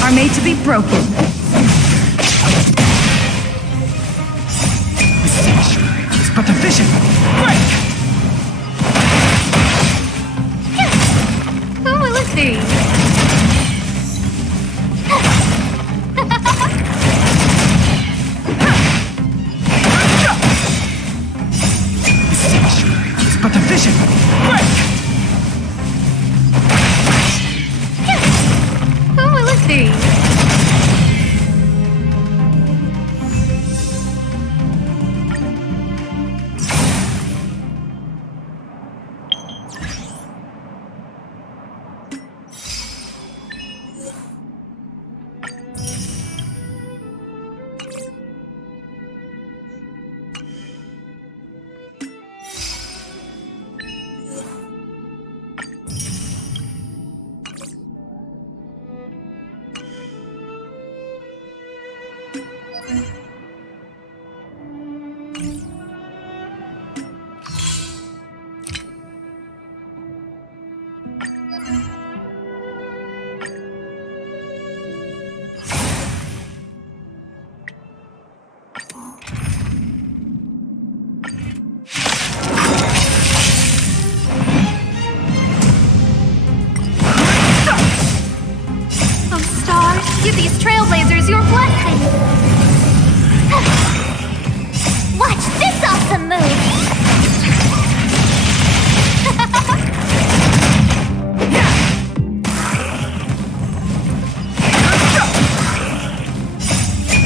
Are made to be broken. The sanctuary is but a vision. Break! Who will it be? The sanctuary is but a vision. Break! Who will it be? Give these trailblazers your blessing! Watch this awesome move!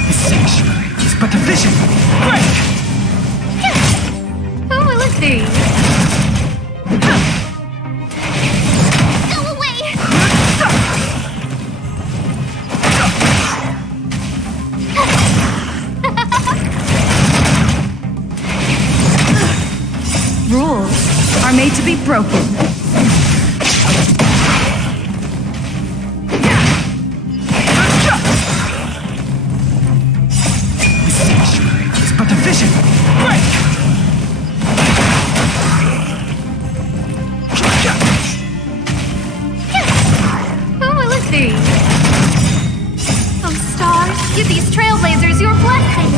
The sanctuary is but a vision! Break! Who will it be? Go away! Rules are made to be broken. The sanctuary is but a vision! Break! Who will it be? Oh, stars, give these trailblazers your blessing!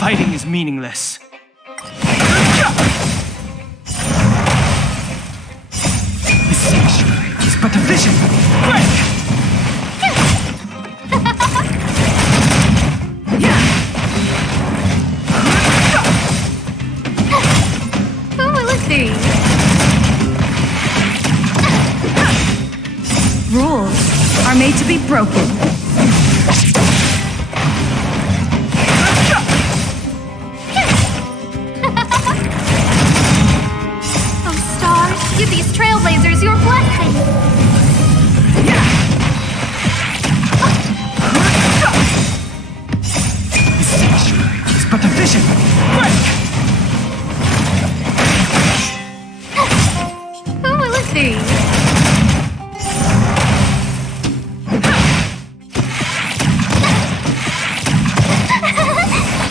Fighting is meaningless. The sanctuary is but a vision. Break! Who will it be? Rules are made to be broken. Oh, stars, give these trailblazers your blessing. The sanctuary is but a vision. Break! Who will it be?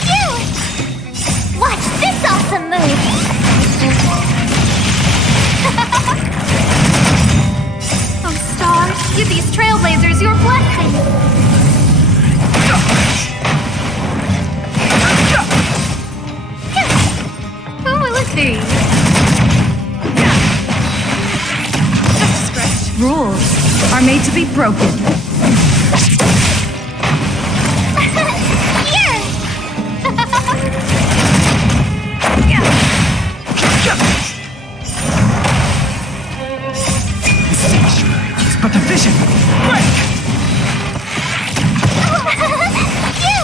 You! Watch this awesome move. Oh, stars, give these trailblazers your blessing. Who will it be? Just a scratch. Rules are made to be broken. Here! The sanctuary is but a vision. Break! You!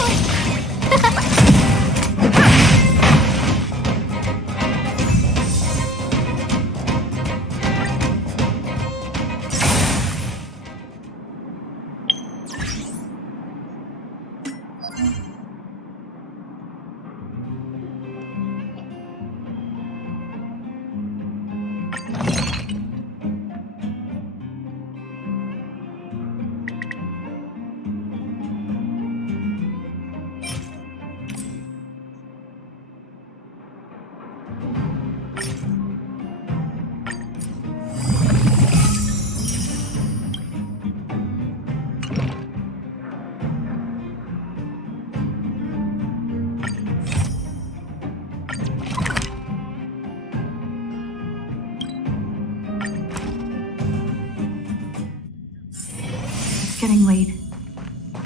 It's getting late.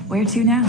Where to now?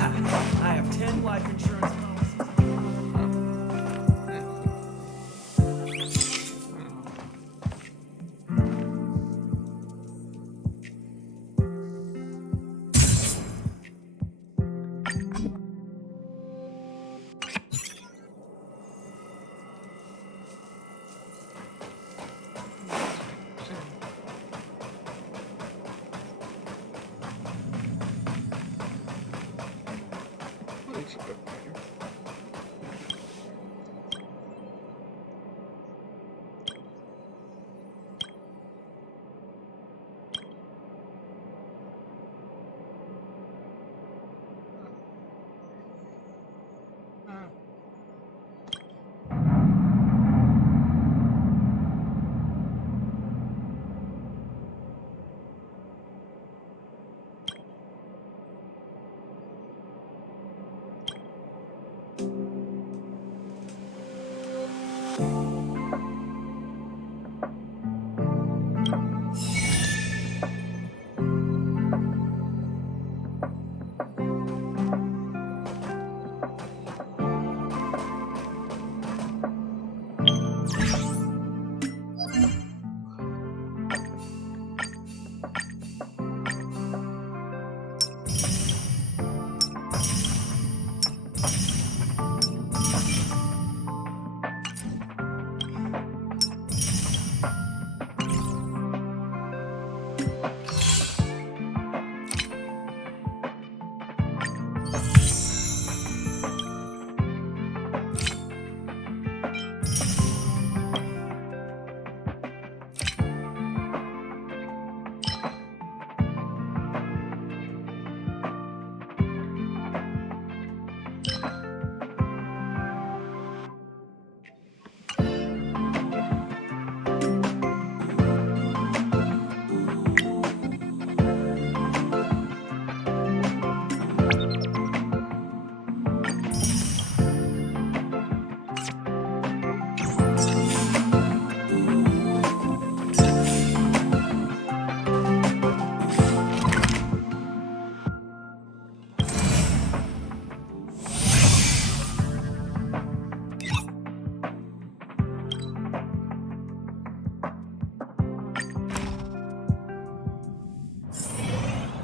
I have 10 life insurance policies.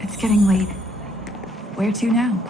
It's getting late. Where to now?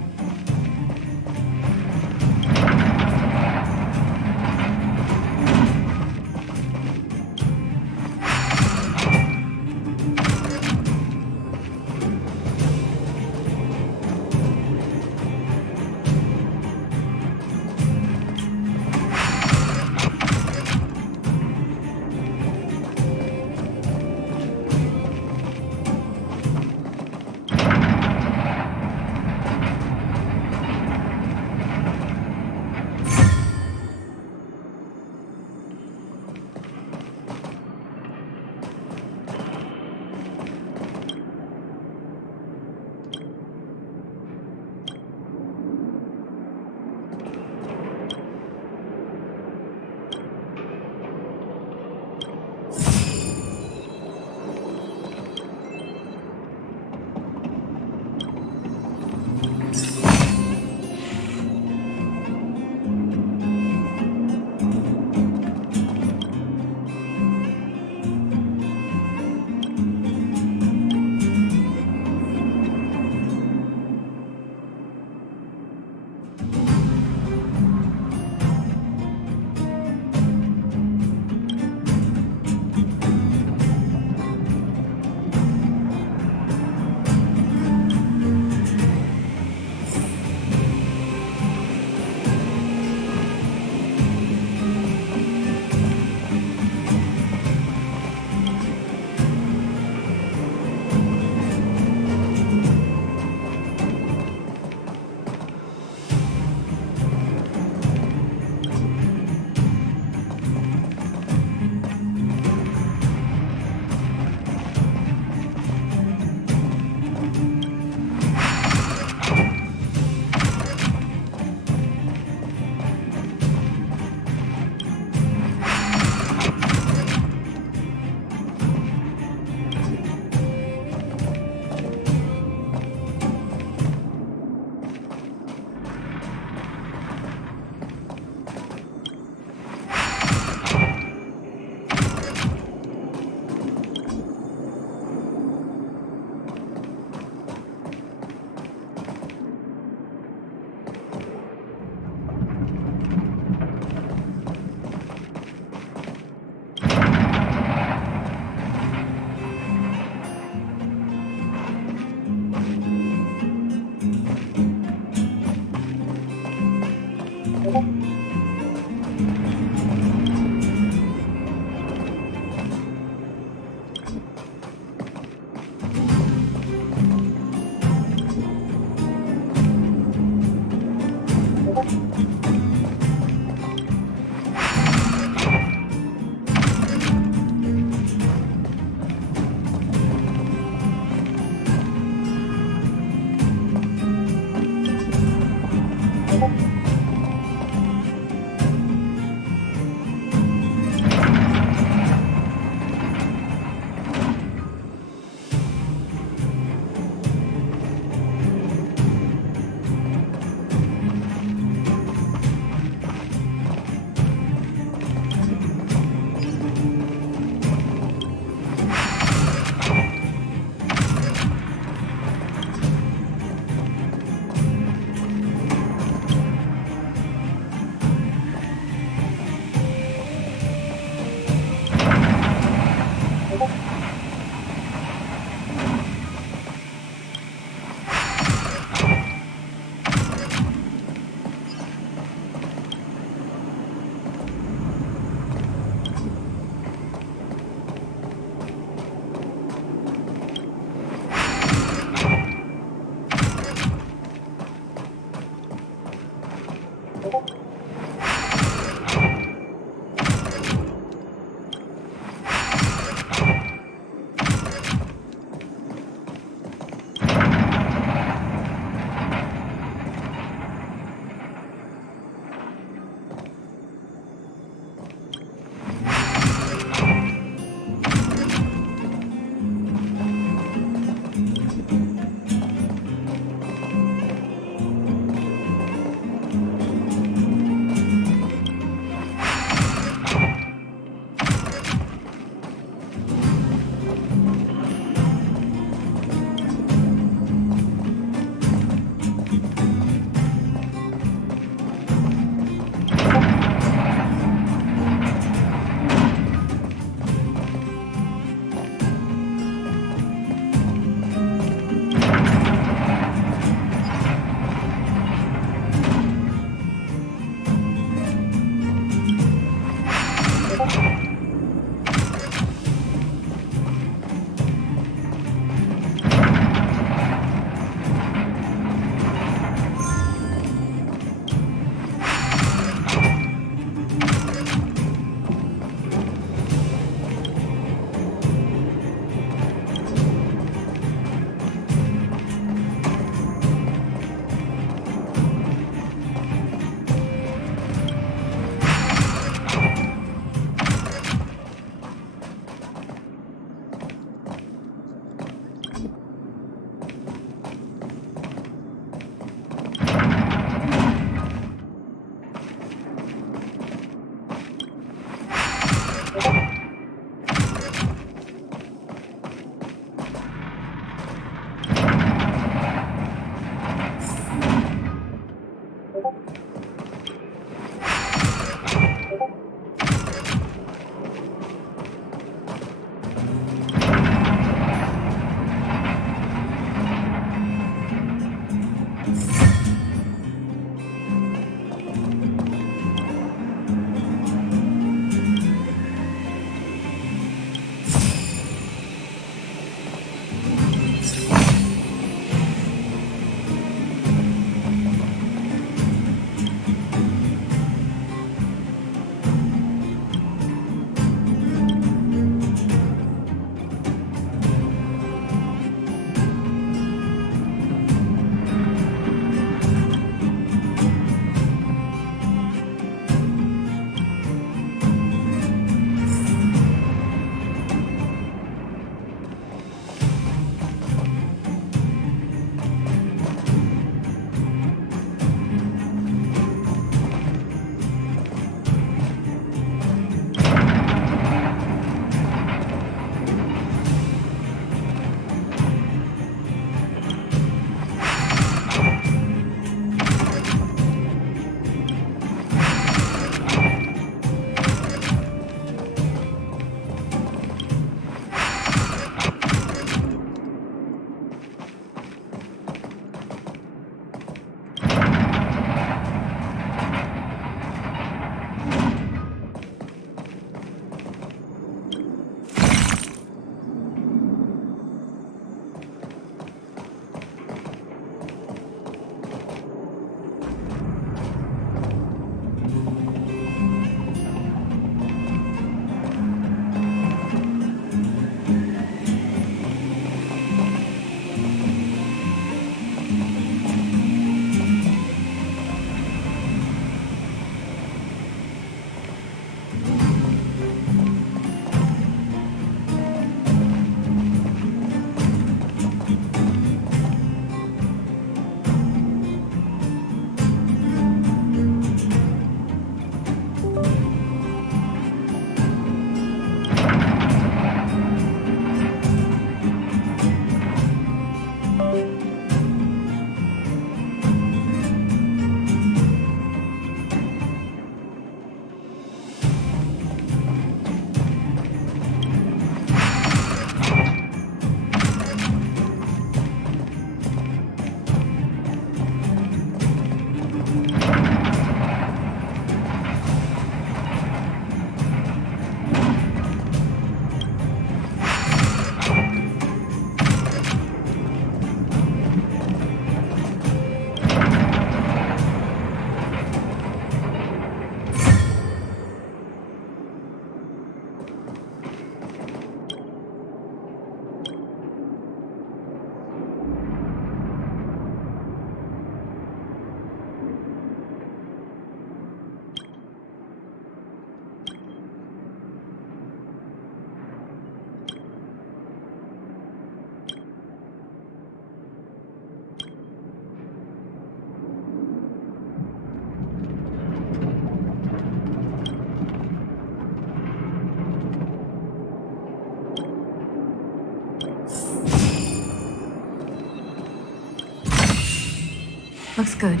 Looks good.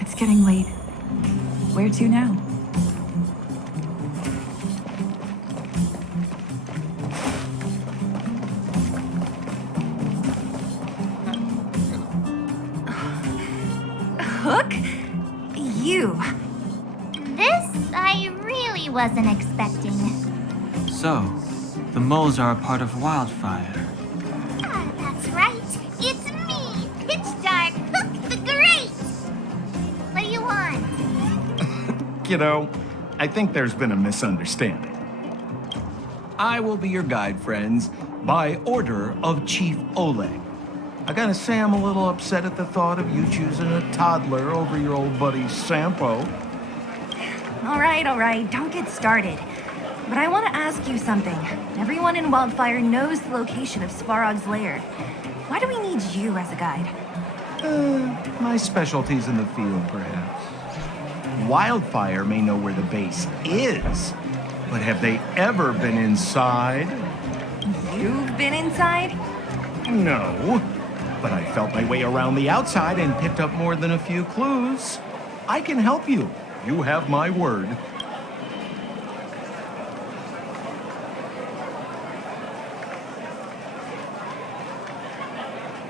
It's getting late. Where to now? Hook? You. This I really wasn't expecting. So, the moles are a part of Wildfire. Ah, that's right. It's me, Pitch Dark Hook the Great. What do you want? Kiddo, I think there's been a misunderstanding. I will be your guide, friends, by order of Chief Oleg. I gotta say I'm a little upset at the thought of you choosing a toddler over your old buddy Sampo. All right, don't get started. But I want to ask you something. Everyone in Wildfire knows the location of Svarog's lair. Why do we need you as a guide? My specialty's in the field, perhaps. Wildfire may know where the base is, but have they ever been inside? You've been inside? No, but I felt my way around the outside and picked up more than a few clues. I can help you. You have my word.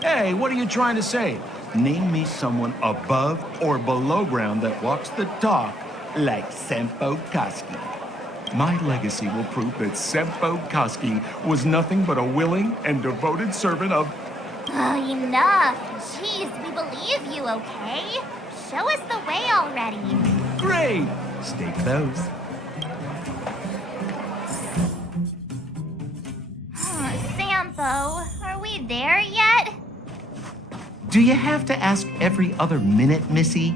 Hey, what are you trying to say? Name me someone above or below ground that walks the talk like Sempo Koski. My legacy will prove that Sempo Koski was nothing but a willing and devoted servant of... Oh, enough. Jeez, we believe you, okay? Show us the way already. Great! Stay close. Sampo, are we there yet? Do you have to ask every other minute, Missy?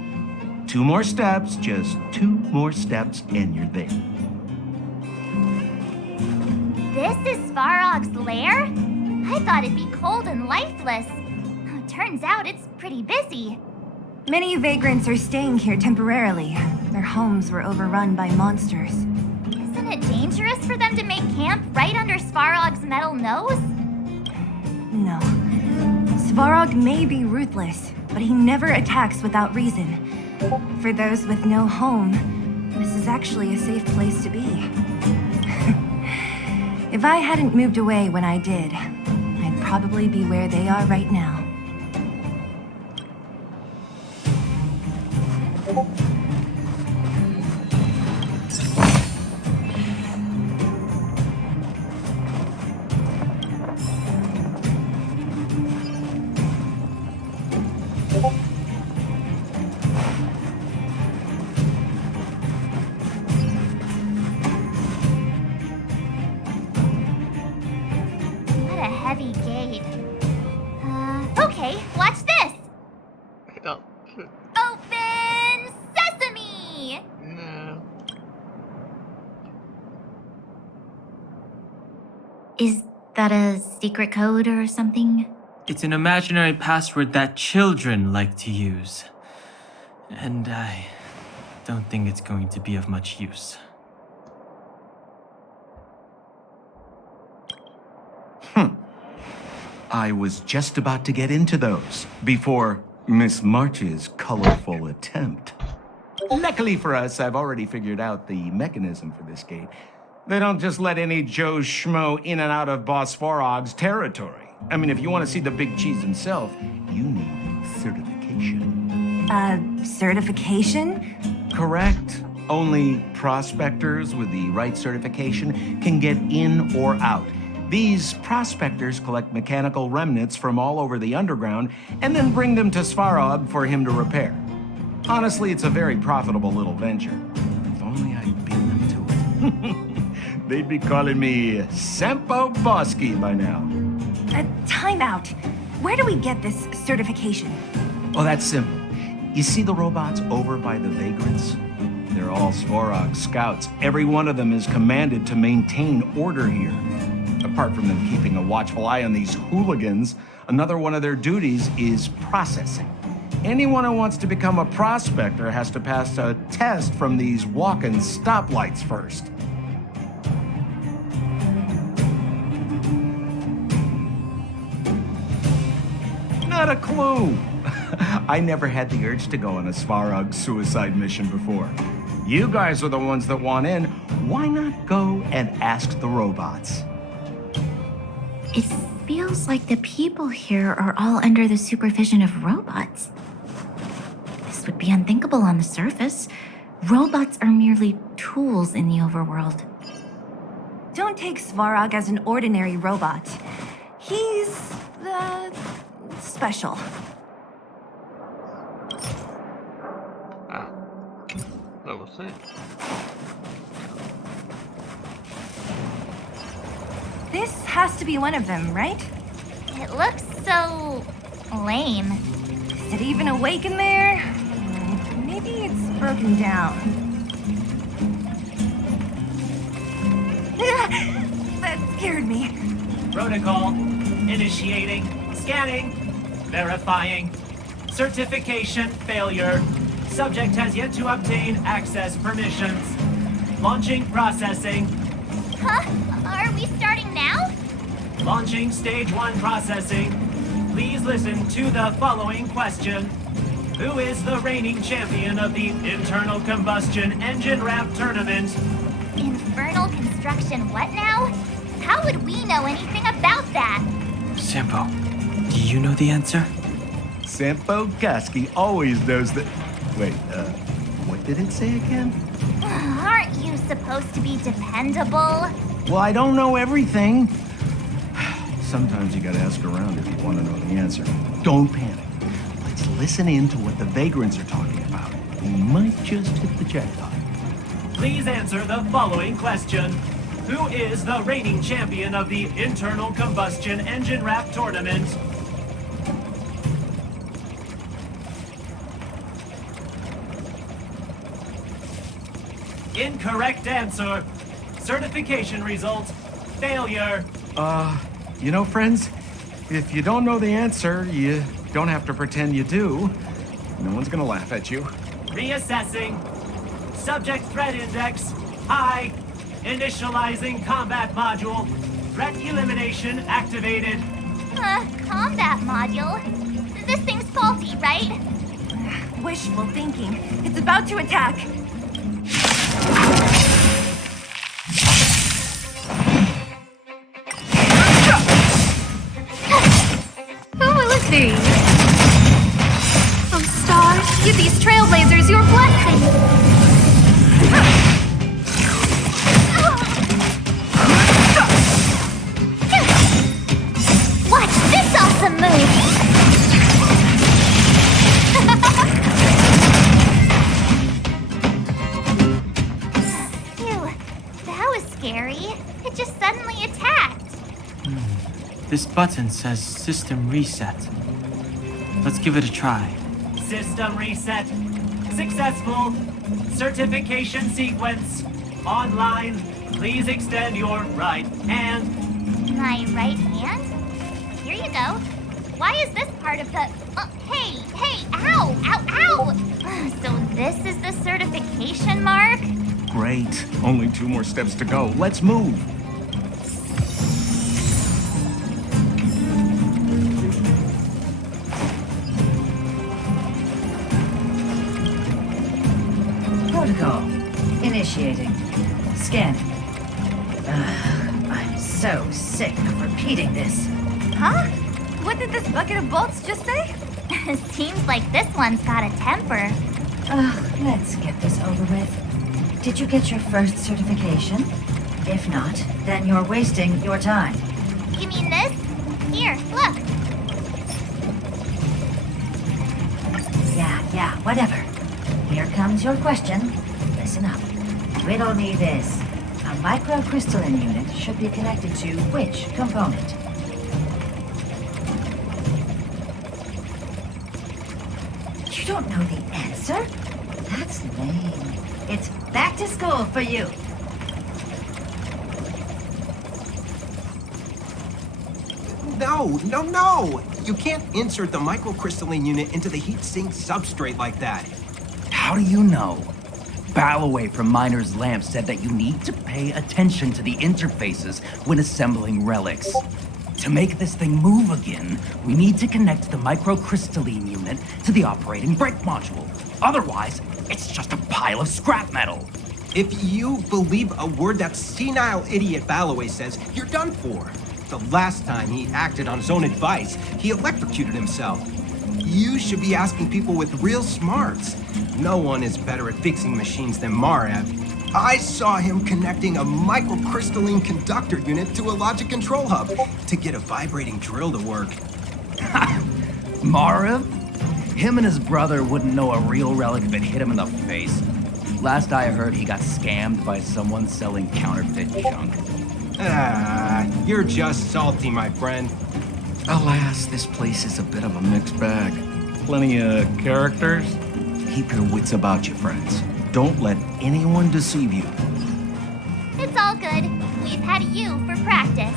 2 more steps, just 2 more steps, and you're there. This is Svarog's lair? I thought it'd be cold and lifeless. Turns out it's pretty busy. Many vagrants are staying here temporarily. Their homes were overrun by monsters. Isn't it dangerous for them to make camp right under Svarog's metal nose? No. Svarog may be ruthless, but he never attacks without reason. For those with no home, this is actually a safe place to be. If I hadn't moved away when I did, I'd probably be where they are right now. What a heavy gate. Okay, watch this. No. Open sesame! No. Is that a secret code or something? It's an imaginary password that children like to use. And I don't think it's going to be of much use. I was just about to get into those before Miss March's colorful attempt. Luckily for us, I've already figured out the mechanism for this gate. They don't just let any Joe Schmo in and out of Boss Svarog's territory. I mean, if you want to see the big cheese himself, you need certification. Certification? Correct. Only prospectors with the right certification can get in or out. These prospectors collect mechanical remnants from all over the underground and then bring them to Svarog for him to repair. Honestly, it's a very profitable little venture. If only I'd beat them to it. They'd be calling me Sempo Bosky by now. Time out. Where do we get this certification? Oh, that's simple. You see the robots over by the vagrants? They're all Svarog scouts. Every one of them is commanded to maintain order here. Apart from them keeping a watchful eye on these hooligans, another one of their duties is processing. Anyone who wants to become a prospector has to pass a test from these walk-in stoplights first. Not a clue. I never had the urge to go on a Svarog suicide mission before. You guys are the ones that want in. Why not go and ask the robots? It feels like the people here are all under the supervision of robots. This would be unthinkable on the surface. Robots are merely tools in the overworld. Don't take Svarog as an ordinary robot. He's, special. Ah. That was it. This has to be one of them, right? It looks so lame. Is it even awake in there? Maybe it's broken down. That scared me. Protocol. Initiating. Scanning. Verifying. Certification failure. Subject has yet to obtain access permissions. Launching processing. Huh? Are we starting now? Launching stage 1 processing. Please listen to the following question. Who is the reigning champion of the internal combustion engine ramp tournament? Infernal construction what now? How would we know anything about that? Sampo, do you know the answer? Sempo Bosky always knows that... Wait, what did it say again? Aren't you supposed to be dependable? Well, I don't know everything. Sometimes you gotta ask around if you want to know the answer. Don't panic. Let's listen in to what the vagrants are talking about. We might just hit the jackpot. Please answer the following question. Who is the reigning champion of the internal combustion engine ramp tournament? Incorrect answer. Certification result. Failure. You know, friends, if you don't know the answer, you don't have to pretend you do. No one's gonna laugh at you. Reassessing. Subject threat index. High. Initializing combat module. Threat elimination activated. Combat module? This thing's faulty, right? Wishful thinking. It's about to attack. Who will it be? Oh, stars, give these trailblazers your blessing. Watch this awesome move. Phew, that was scary. It just suddenly attacked. This button says system reset. Let's give it a try. System reset. Successful. Certification sequence. Online. Please extend your right hand. My right hand? Here you go. Why is this part of the... hey, ow, ow, ow! So this is the certification mark? Great. Only 2 more steps to go. Let's move. Protocol. Initiating. Scan. I'm so sick of repeating this. Huh? What did this bucket of bolts just say? Seems like this one's got a temper. Let's get this over with. Did you get your first certification? If not, then you're wasting your time. You mean this? Here, look. Yeah, whatever. Here comes your question. Listen up. Riddle me this. A microcrystalline unit should be connected to which component? You don't know the answer? That's lame. It's back to school for you. No! You can't insert the microcrystalline unit into the heat-sink substrate like that. How do you know? Balloway from Miner's Lamp said that you need to pay attention to the interfaces when assembling relics. To make this thing move again, we need to connect the microcrystalline unit to the operating brake module. Otherwise, it's just a pile of scrap metal. If you believe a word that senile idiot Balloway says, you're done for. The last time he acted on his own advice, he electrocuted himself. You should be asking people with real smarts. No one is better at fixing machines than Marev. I saw him connecting a microcrystalline conductor unit to a logic control hub to get a vibrating drill to work. Marev? Him and his brother wouldn't know a real relic if it hit him in the face. Last I heard, he got scammed by someone selling counterfeit junk. You're just salty, my friend. Alas, this place is a bit of a mixed bag. Plenty of characters. Keep your wits about you, friends. Don't let anyone deceive you. It's all good. We've had you for practice.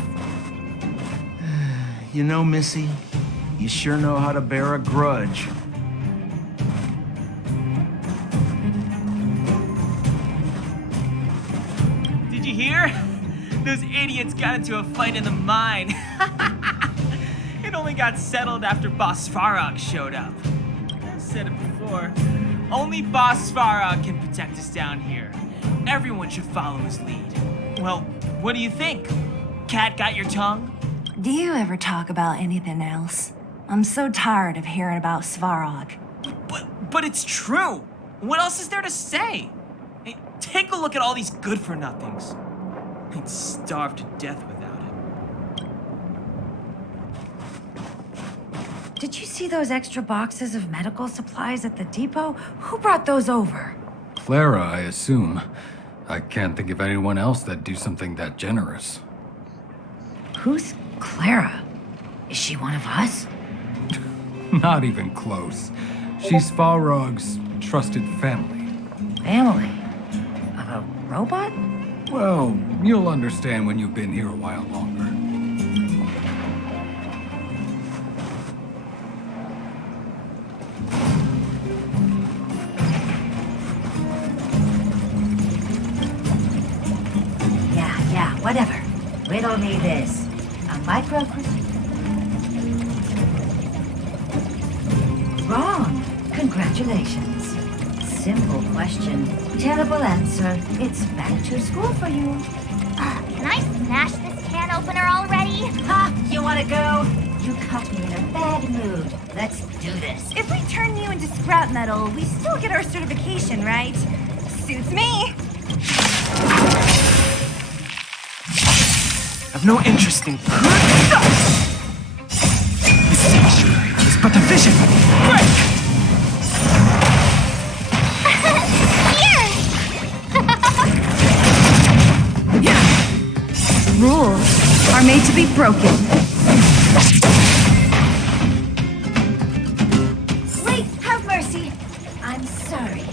You know, Missy, you sure know how to bear a grudge. Did you hear? Those idiots got into a fight in the mine. It only got settled after Boss Farag showed up. I said it before. Only Boss Farag can protect us down here. Everyone should follow his lead. Well, what do you think? Cat got your tongue? Do you ever talk about anything else? I'm so tired of hearing about Svarog. But it's true. What else is there to say? Hey, take a look at all these good-for-nothings. I'd starve to death without it. Did you see those extra boxes of medical supplies at the depot? Who brought those over? Clara, I assume. I can't think of anyone else that'd do something that generous. Who's Clara? Is she one of us? Not even close. She's Farog's trusted family. Family? Of a robot? Well, you'll understand when you've been here a while longer. Yeah, whatever. Riddle me this. A microcrystal... Wrong. Congratulations. Simple question. Terrible answer. It's back to school for you. Can I smash this can opener already? Ha! You wanna go? You caught me in a bad mood. Let's do this. If we turn you into scrap metal, we still get our certification, right? Suits me. I've no interest in good stuff. This sanctuary is but a vision. Break! Rules are made to be broken. Wait, have mercy. I'm sorry.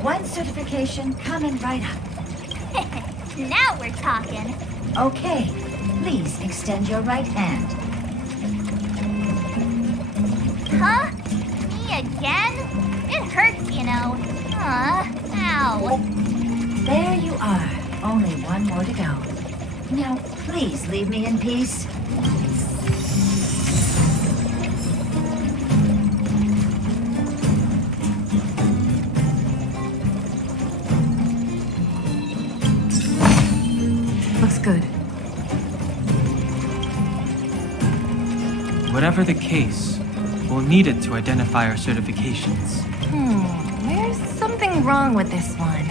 One certification coming right up. Now we're talking. Okay, please extend your right hand. Huh? Me again? It hurts, you know. Ow. There you are. Only one more to go. Now, please leave me in peace. Looks good. Whatever the case, we'll need it to identify our certifications. There's something wrong with this one.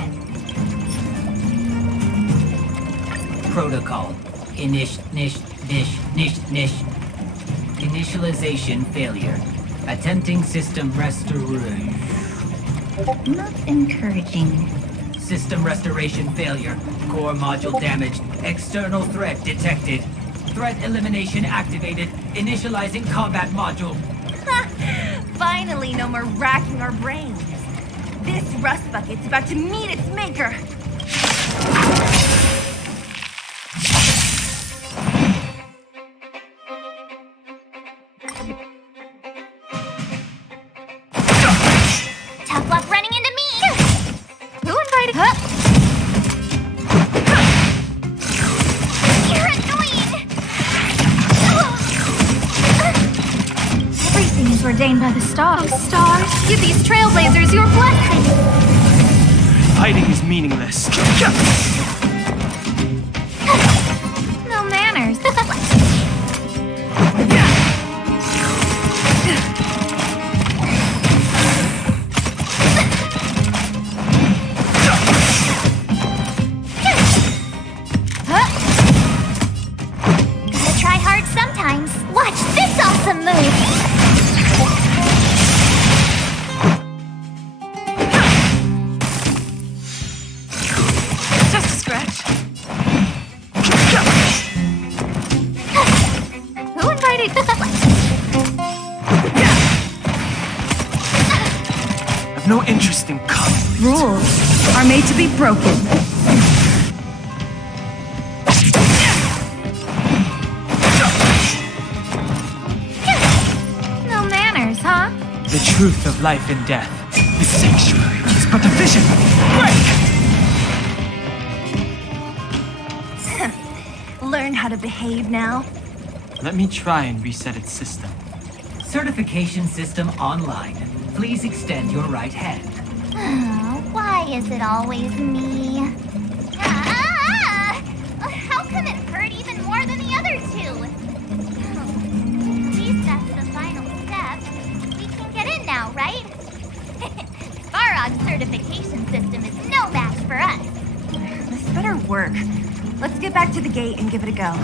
Protocol. Initialization failure. Attempting system restoration. Not encouraging. System restoration failure. Core module damaged. External threat detected. Threat elimination activated. Initializing combat module. Finally, no more racking our brains. This rust bucket's about to meet its maker. Tough luck running into me! Who invited? You're annoying! Everything is ordained by the stars. Oh, stars, give these trailblazers your blessing. Fighting is meaningless. No manners. Gotta try hard sometimes. Watch this awesome move! Just a scratch. Who invited? I've no interest in conflict. Rules are made to be broken. No manners, huh? The truth of life and death. The sanctuary is but a vision. Break! Learn how to behave now. Let me try and reset its system. Certification system online. Please extend your right hand. Why is it always me? How come it hurt even more than the other two? At least that's the final step. We can get in now, right? Svarog's certification system is no match for us. This better work. Let's get back to the gate and give it a go.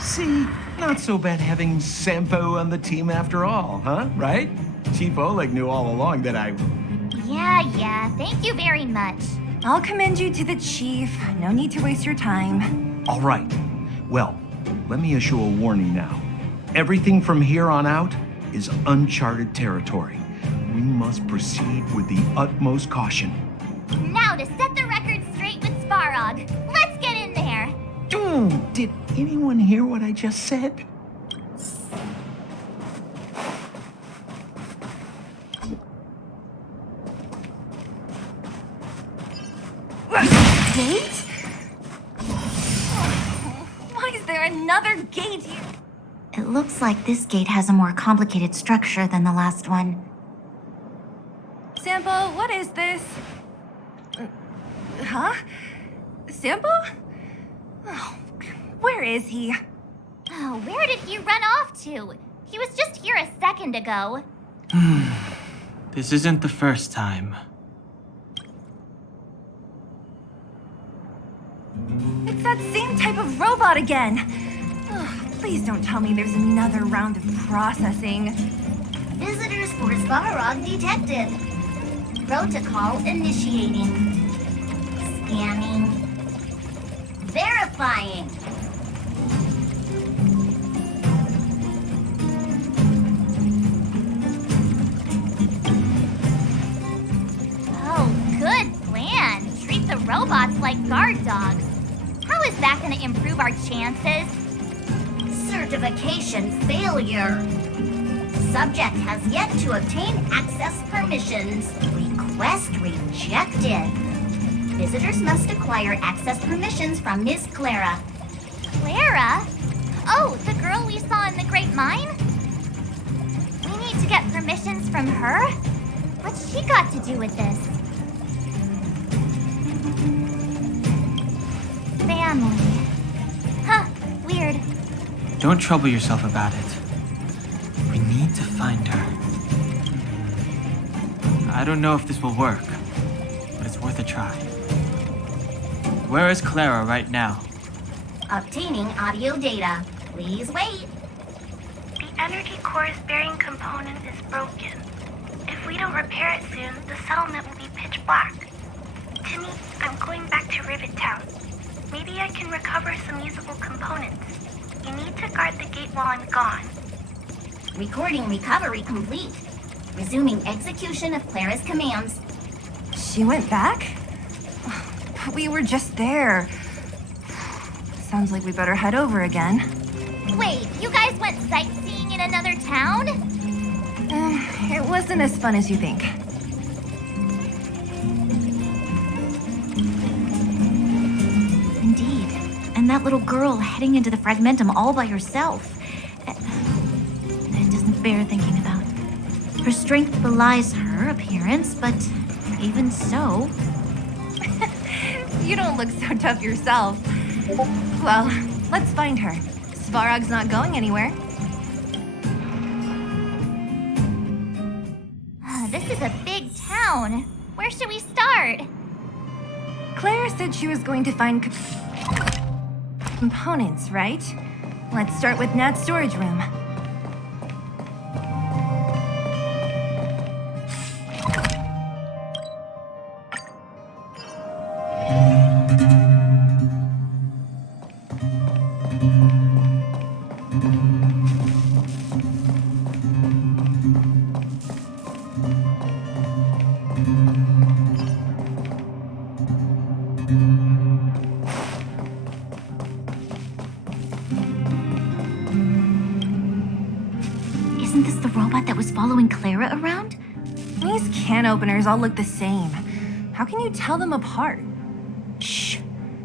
See, not so bad having Sampo on the team after all, huh? Right? Chief Oleg knew all along that I... Yeah, thank you very much. I'll commend you to the chief. No need to waste your time. All right. Well, let me issue a warning now. Everything from here on out is uncharted territory. We must proceed with the utmost caution. Now to set the record straight with Svarog. Let's get in there. Did anyone hear what I just said? Gate? Why is there another gate here? It looks like this gate has a more complicated structure than the last one. Sampo, what is this? Huh? Sampo? Oh, where is he? Oh, where did he run off to? He was just here a second ago. This isn't the first time. It's that same type of robot again. Ugh, please don't tell me there's another round of processing. Visitors for Svarog detected. Protocol initiating. Scanning. Verifying. Oh, good plan. Treat the robots like guard dogs. How is that going to improve our chances? Certification failure. Subject has yet to obtain access permissions. Request rejected. Visitors must acquire access permissions from Miss Clara. Clara? Oh, the girl we saw in the Great Mine? We need to get permissions from her? What's she got to do with this? family. Huh, weird. Don't trouble yourself about it. We need to find her. I don't know if this will work, but it's worth a try. Where is Clara right now? Obtaining audio data. Please wait. The energy core's bearing component is broken. If we don't repair it soon, the settlement will be pitch black. Timmy, I'm going back to Rivet Town. Maybe I can recover some usable components. You need to guard the gate while I'm gone. Recording recovery complete. Resuming execution of Clara's commands. She went back? But we were just there. Sounds like we better head over again. Wait, you guys went sightseeing in another town? It wasn't as fun as you think. Indeed. And that little girl heading into the Fragmentum all by herself. It doesn't bear thinking about. Her strength belies her appearance, but even so... You don't look so tough yourself. Well, let's find her. Svarog's not going anywhere. This is a big town. Where should we start? Clara said she was going to find components, right? Let's start with Nat's storage room. Isn't this the robot that was following Clara around? These can openers all look the same. How can you tell them apart? Shh.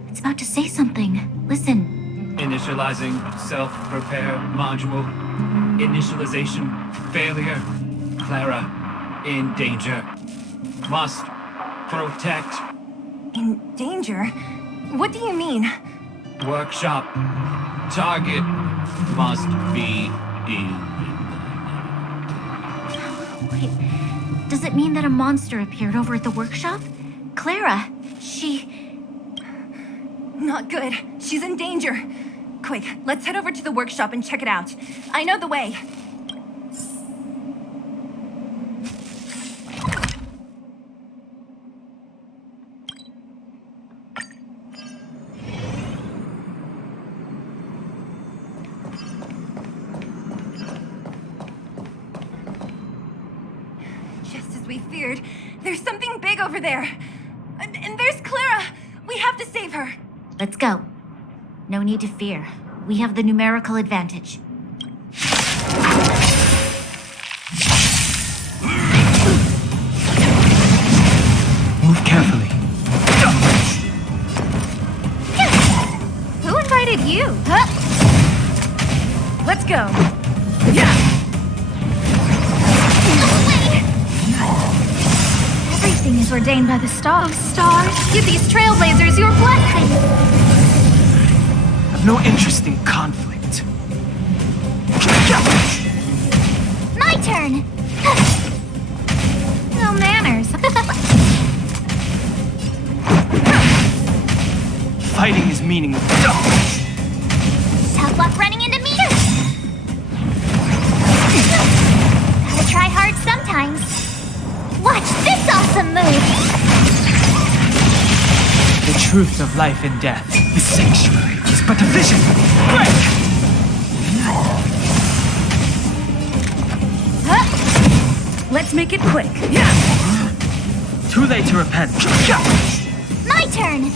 It's about to say something. Listen. Initializing self-repair module. Initialization failure. Clara in danger. Must protect. In danger? What do you mean? Workshop. Target must be in. Wait, does it mean that a monster appeared over at the workshop? Clara, Not good. She's in danger. Quick, let's head over to the workshop and check it out. I know the way. Just as we feared, there's something big over there. And there's Clara. We have to save her. Let's go. No need to fear. We have the numerical advantage. Move carefully. Who invited you? Huh? Let's go. Everything is ordained by the stars. Stars, give these trailblazers your blessing. I've no interest in conflict. My turn. No manners. Fighting is meaningless. Tough luck running into me. Gotta try hard sometimes. Watch this awesome move. The truth of life and death. The sanctuary is but a vision. Break! Let's make it quick. Too late to repent. My turn.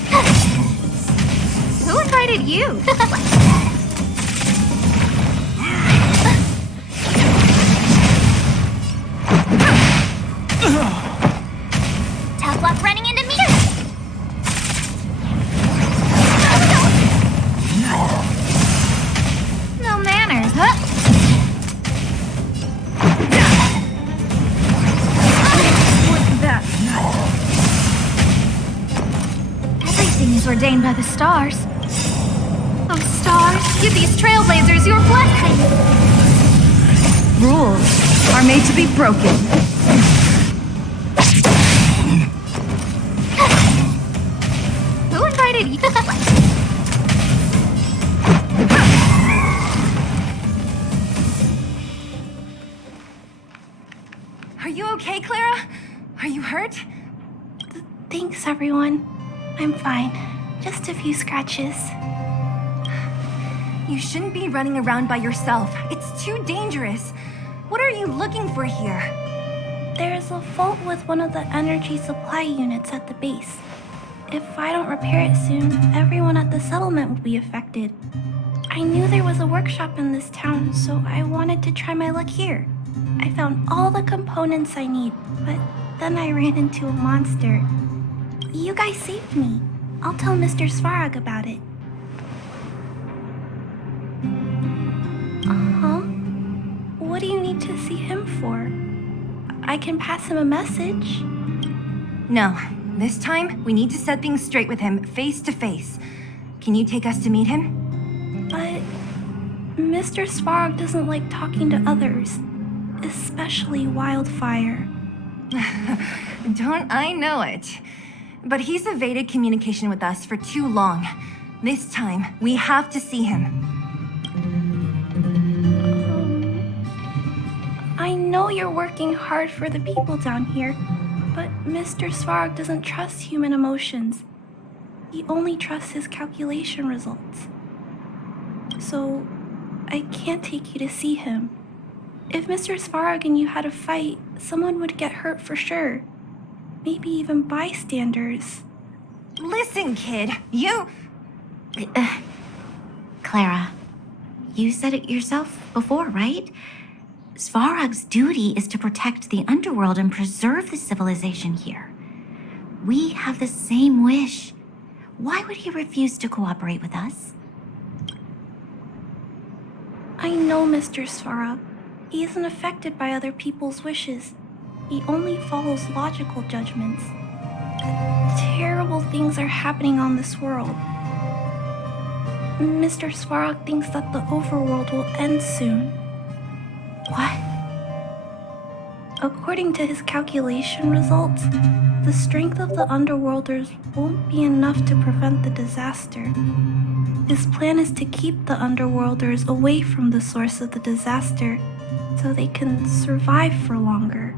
Who invited you? Tough luck running into me. No manners. What's that? Everything is ordained by the stars. Oh, stars, give these trailblazers your blessing! Rules are made to be broken. Who invited you? Are you okay, Clara? Are you hurt? Thanks, everyone. I'm fine. Just a few scratches. You shouldn't be running around by yourself. It's too dangerous. What are you looking for here? There's a fault with one of the energy supply units at the base. If I don't repair it soon, everyone at the settlement will be affected. I knew there was a workshop in this town, so I wanted to try my luck here. I found all the components I need, but then I ran into a monster. You guys saved me. I'll tell Mr. Svarog about it. Uh-huh. What do you need to see him for? I can pass him a message. No. This time, we need to set things straight with him, face to face. Can you take us to meet him? But Mr. Svarog doesn't like talking to others, especially Wildfire. Don't I know it? But he's evaded communication with us for too long. This time, we have to see him. I know you're working hard for the people down here, but Mr. Svarog doesn't trust human emotions. He only trusts his calculation results. So, I can't take you to see him. If Mr. Svarog and you had a fight, someone would get hurt for sure. Maybe even bystanders. Listen, kid, you... Clara, you said it yourself before, right? Svarog's duty is to protect the underworld and preserve the civilization here. We have the same wish. Why would he refuse to cooperate with us? I know Mr. Svarog. He isn't affected by other people's wishes. He only follows logical judgments. Terrible things are happening on this world. Mr. Svarog thinks that the overworld will end soon. What? According to his calculation results, the strength of the Underworlders won't be enough to prevent the disaster. His plan is to keep the Underworlders away from the source of the disaster so they can survive for longer.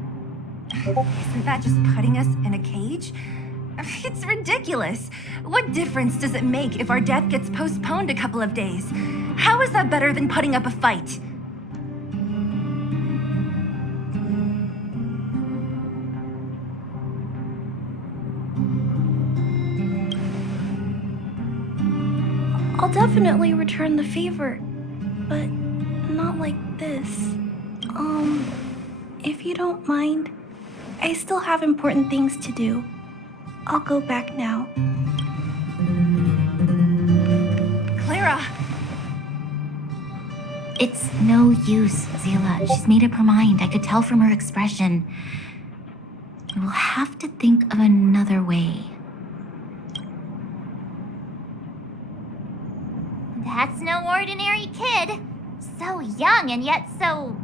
Isn't that just putting us in a cage? It's ridiculous. What difference does it make if our death gets postponed a couple of days? How is that better than putting up a fight? I'll definitely return the favor, but not like this. If you don't mind, I still have important things to do. I'll go back now. Clara! It's no use, Zila. She's made up her mind. I could tell from her expression. We'll have to think of another way. That's no ordinary kid. So young and yet so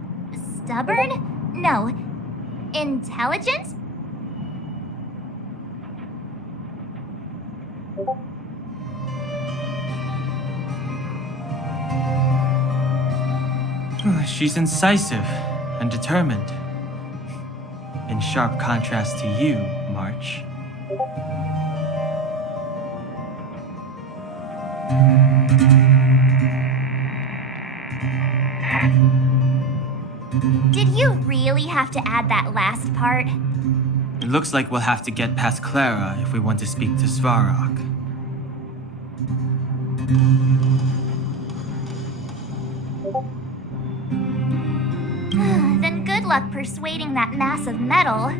stubborn? No, intelligent? She's incisive and determined. In sharp contrast to you, March. Did you really have to add that last part? It looks like we'll have to get past Clara if we want to speak to Svarog. Then good luck persuading that mass of metal.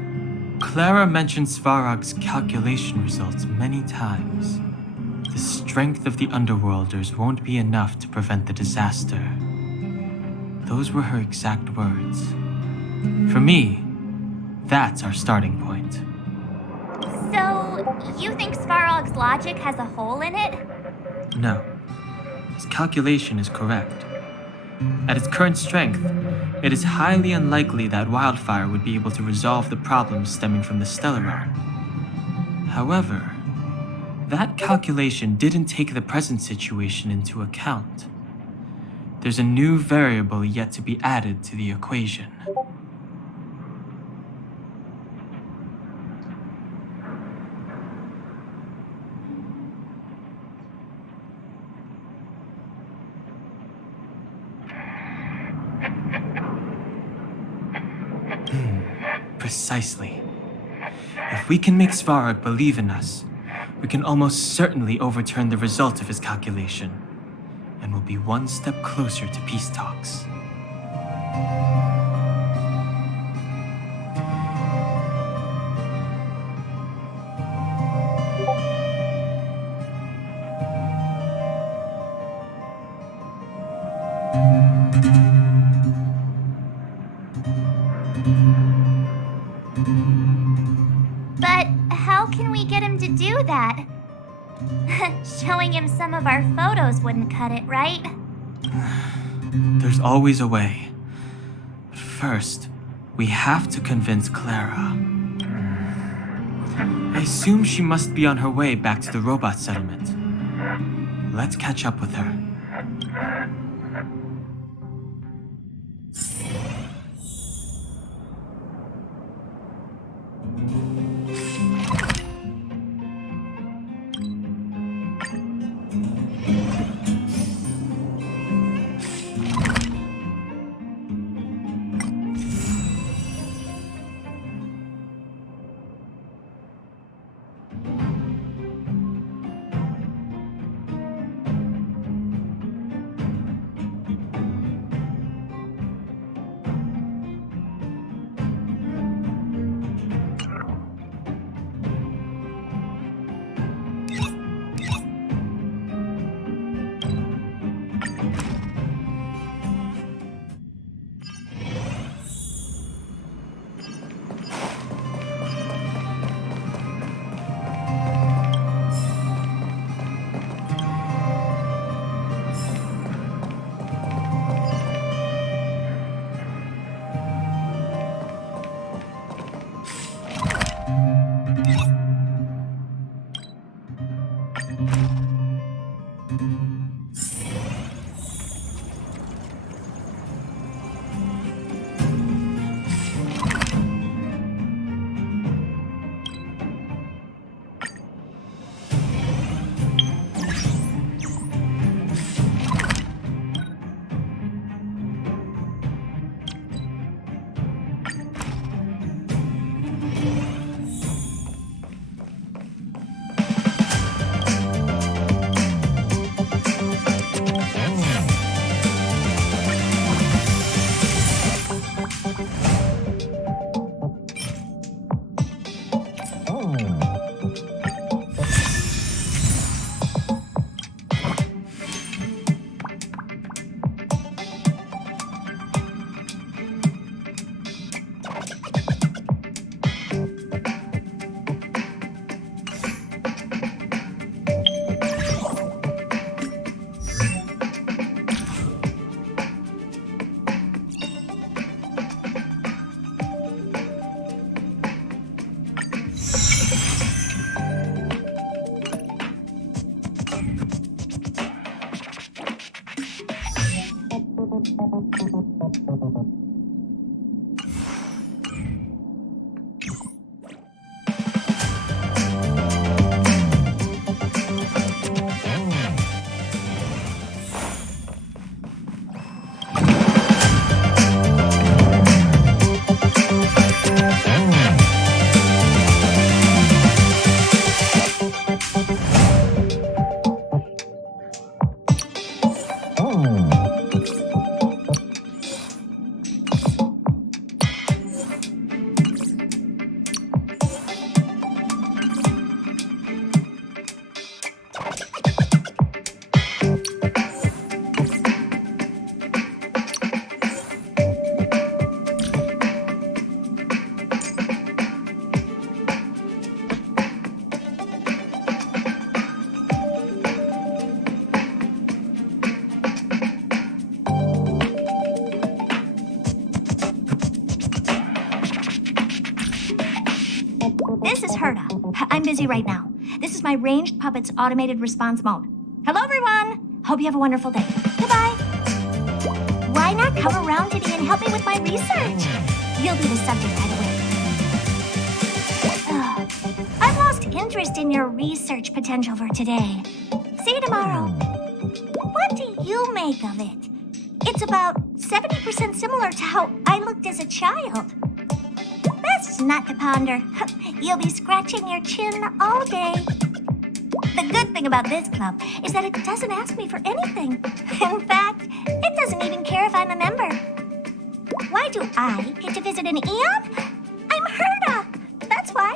Clara mentioned Svarog's calculation results many times. The strength of the Underworlders won't be enough to prevent the disaster. Those were her exact words. For me, that's our starting point. So, you think Svarog's logic has a hole in it? No. his calculation is correct. At its current strength, it is highly unlikely that Wildfire would be able to resolve the problems stemming from the Stellaron. However, that calculation didn't take the present situation into account. There's a new variable yet to be added to the equation. Precisely. If we can make Svarog believe in us, we can almost certainly overturn the result of his calculation, and we'll be one step closer to peace talks. But how can we get him to do that? Showing him some of our photos wouldn't cut it, right? There's always a way. But first, we have to convince Clara. I assume she must be on her way back to the robot settlement. Let's catch up with her. is Herda. I'm busy right now. This is my ranged puppet's automated response mode. Hello, everyone. Hope you have a wonderful day. Goodbye. Why not come around today and help me with my research? You'll be the subject, by the way. I've lost interest in your research potential for today. See you tomorrow. What do you make of it? It's about 70% similar to how I looked as a child. That's not to ponder. You'll be scratching your chin all day. The good thing about this club is that it doesn't ask me for anything. In fact, it doesn't even care if I'm a member. Why do I get to visit an Eon? I'm Herda. That's why.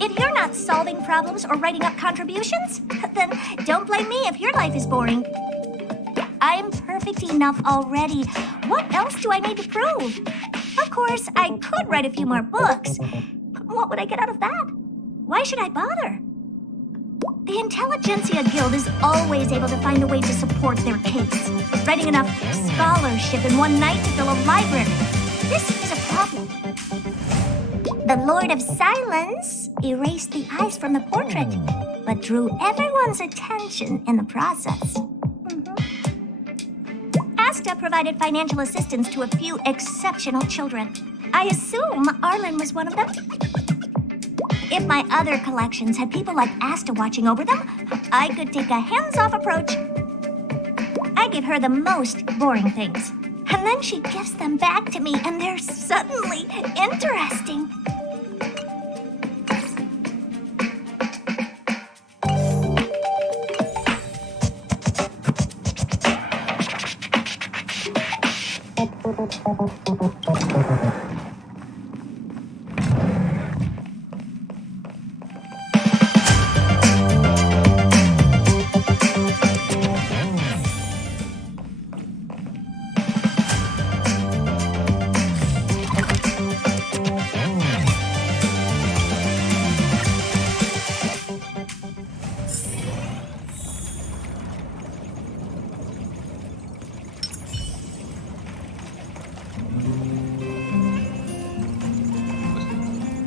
If you're not solving problems or writing up contributions, then don't blame me if your life is boring. I'm perfect enough already. What else do I need to prove? Of course, I could write a few more books. What would I get out of that? Why should I bother? The Intelligentsia Guild is always able to find a way to support their case, writing enough scholarship in one night to fill a library. This is a problem. The Lord of Silence erased the eyes from the portrait, but drew everyone's attention in the process. Asta provided financial assistance to a few exceptional children. I assume Arlen was one of them. If my other collections had people like Asta watching over them, I could take a hands-off approach. I give her the most boring things, and then she gives them back to me, and they're suddenly interesting.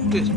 This